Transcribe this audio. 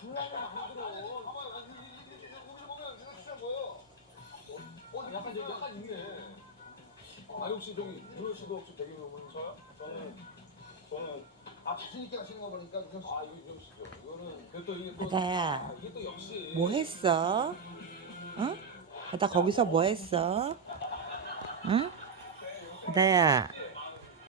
분량이 많이 들어. 약간 있네. 혹시 저기 윤호 씨도 혹시 되게 보면 저요? 저는 자신 있게 하시는 거 보니까 그냥 이거 윤호 씨죠. 이거는 그또 이게 또 바다야, 이게 또 역시 뭐 했어? 응? 바다 거기서 뭐 했어? 응? 바다야.